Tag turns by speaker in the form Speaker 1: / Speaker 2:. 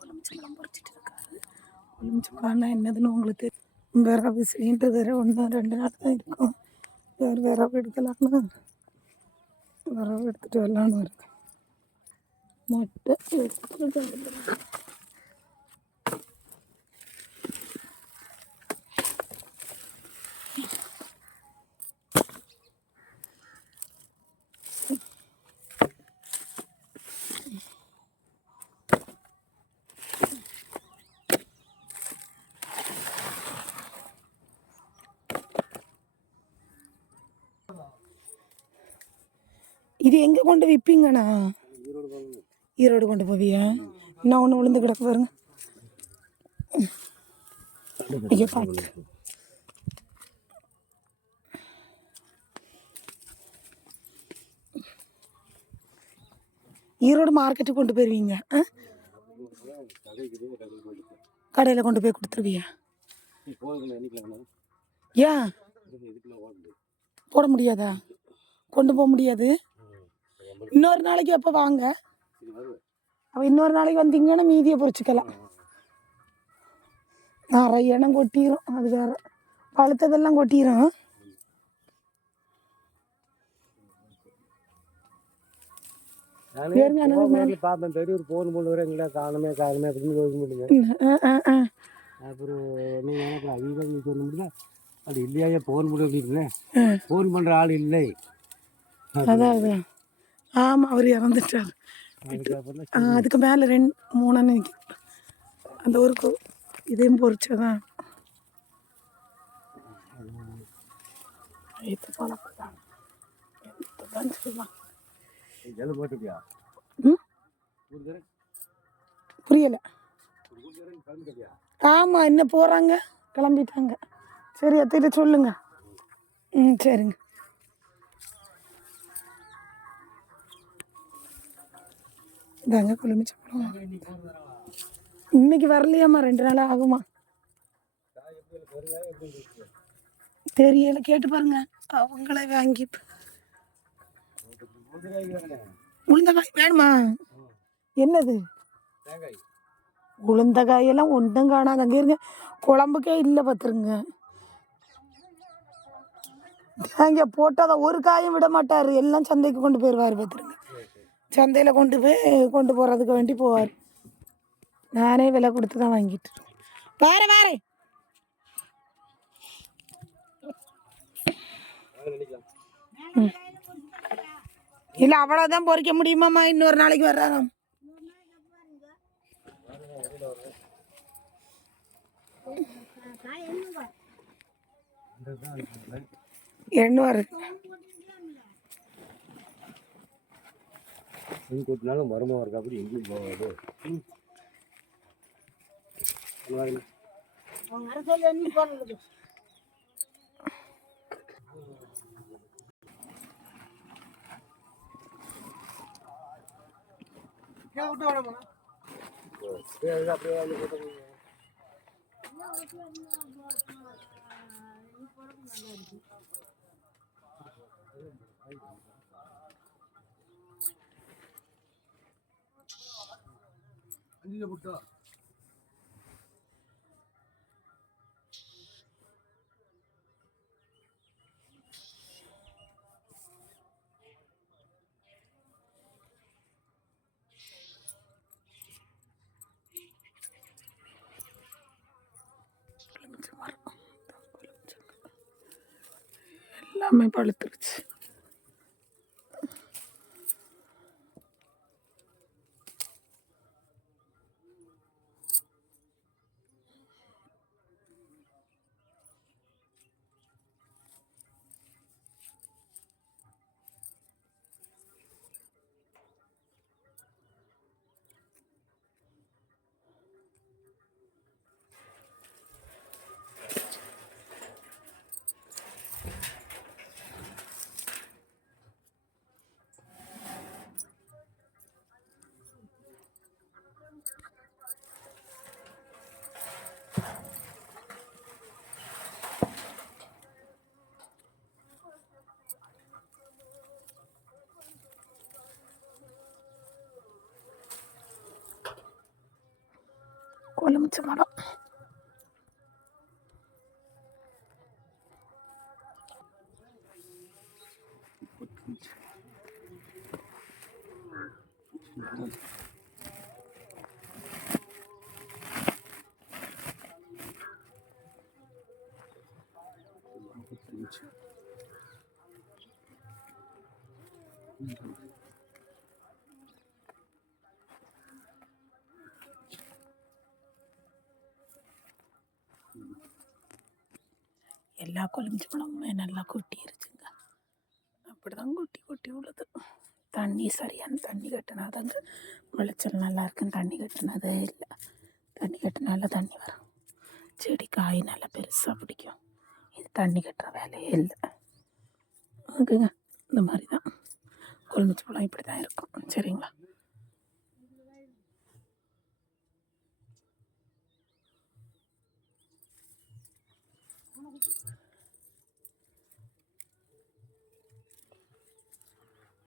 Speaker 1: எலுமிச்சம்பழம் பொறிச்சிட்டு இருக்காரு எலுமிச்சம்பழம்னா என்னதுன்னு உங்களுக்கு தெரியும் விரவு சிலிண்டர் வேற ஒன்று ரெண்டு நாள் தான் இருக்கும் வேறு விரவு எடுக்கலாம்னா விரவு எடுத்துகிட்டு வரலான்னு வருது மொட்டை எடுத்துட்டு இது எங்கே கொண்டு விற்பீங்கண்ணா ஈரோடு கொண்டு போவியா? இன்னும் ஒன்று விழுந்து கிடக்கு பாருங்க. ஐயோ பார்த்து ஈரோடு மார்க்கெட்டுக்கு கொண்டு போயிருவீங்க கடையில் கொண்டு போய் கொடுத்துருவியா? ஏன்? போட முடியாதா? கொண்டு போக முடியாது? இன்னொரு நாளைக்கு எப்போ வாங்க. அப்போ இன்னொரு நாளைக்கு வந்தீங்கன்னா மீதியை பொறிச்சிக்கலாம். நிறைய இடம் கொட்டிடும் அது வேற. பழுத்ததெல்லாம் கொட்டிடும்.
Speaker 2: பார்த்தேன் தெரியும் ஃபோன் பண்ணுவார் எங்கடா காணுமே காணுமே அப்படின்னு யோசிக்க முடியுங்க. அப்புறம் எனக்கு சொல்ல முடியல அது இல்லையா? ஃபோன் பண்ண அப்படின்னு
Speaker 1: ஆ.
Speaker 2: ஃபோன் பண்ணுற ஆள் இல்லை.
Speaker 1: அதான். ஆமாம் அவர் இறந்துட்டார். அதுக்கு மேலே ரெண்டு மூணு நினைக்கிறேன் அந்த ஊருக்கு இதையும் பொறிச்சதான் இது பழக்கம் தான் சொல்லலாம்
Speaker 2: ஜெல போட்டுப்பியா
Speaker 1: ம்? புரியலை. ஆமாம் இன்னும் போகிறாங்க கிளம்பிட்டாங்க. சரி அத்திட்ட சொல்லுங்க. ம் சரிங்க. இதாங்க சாப்பிடுவோம் இன்னைக்கு வரலையாம்மா ரெண்டு நாள் ஆகுமா? தெரியல கேட்டு பாருங்க. அவங்களே வாங்கி உளுந்தக்காய் வேணுமா? என்னது? உளுந்தக்காயெல்லாம் ஒன்றும் காணாது. அங்கே இருங்க குழம்புக்கே இல்லை பார்த்துருங்க தேங்காய் போட்டால் ஒரு காயும் விட மாட்டார். எல்லாம் சந்தைக்கு கொண்டு போயிடுவார் பார்த்துருங்க சந்தையில் கொண்டு போய் கொண்டு போகிறதுக்கு வேண்டி போவார். நானே விலை கொடுத்து தான் வாங்கிட்டு இருக்கேன். வாரேன் ம். இல்லை அவ்வளோதான் பொறிக்க முடியுமாம்மா? இன்னொரு நாளைக்கு வர்றாராம் எண்ணூறு
Speaker 2: இது கொட்டினாலும் மரமாக இருக்கா அப்படி எங்கேயும் போகாது ம். நீங்க புட்டா? எல்லாமே பழுத்துருச்சு. வந்து போட்டு அஞ்சில் போட்டா
Speaker 1: எல்லாமே பழுத்துருச்சு கொலுமிச்ச எல்லா கொலுமிச்ச பழமுமே நல்லா கொட்டிருச்சுங்க. அப்படி தான் கொட்டி கொட்டி உள்ளது. தண்ணி சரியான தண்ணி கட்டினாதாங்க விளைச்சல் நல்லா இருக்குன்னு தண்ணி கட்டினதே இல்லை. தண்ணி கட்டினால தண்ணி வரும். செடி காய் நல்லா பெருசாக பிடிக்கும். இது தண்ணி கட்டுற வேலையே இல்லை. ஓகேங்க இந்த மாதிரி தான் கொலுமிச்ச பழம் இப்படி தான் இருக்கும். சரிங்களா?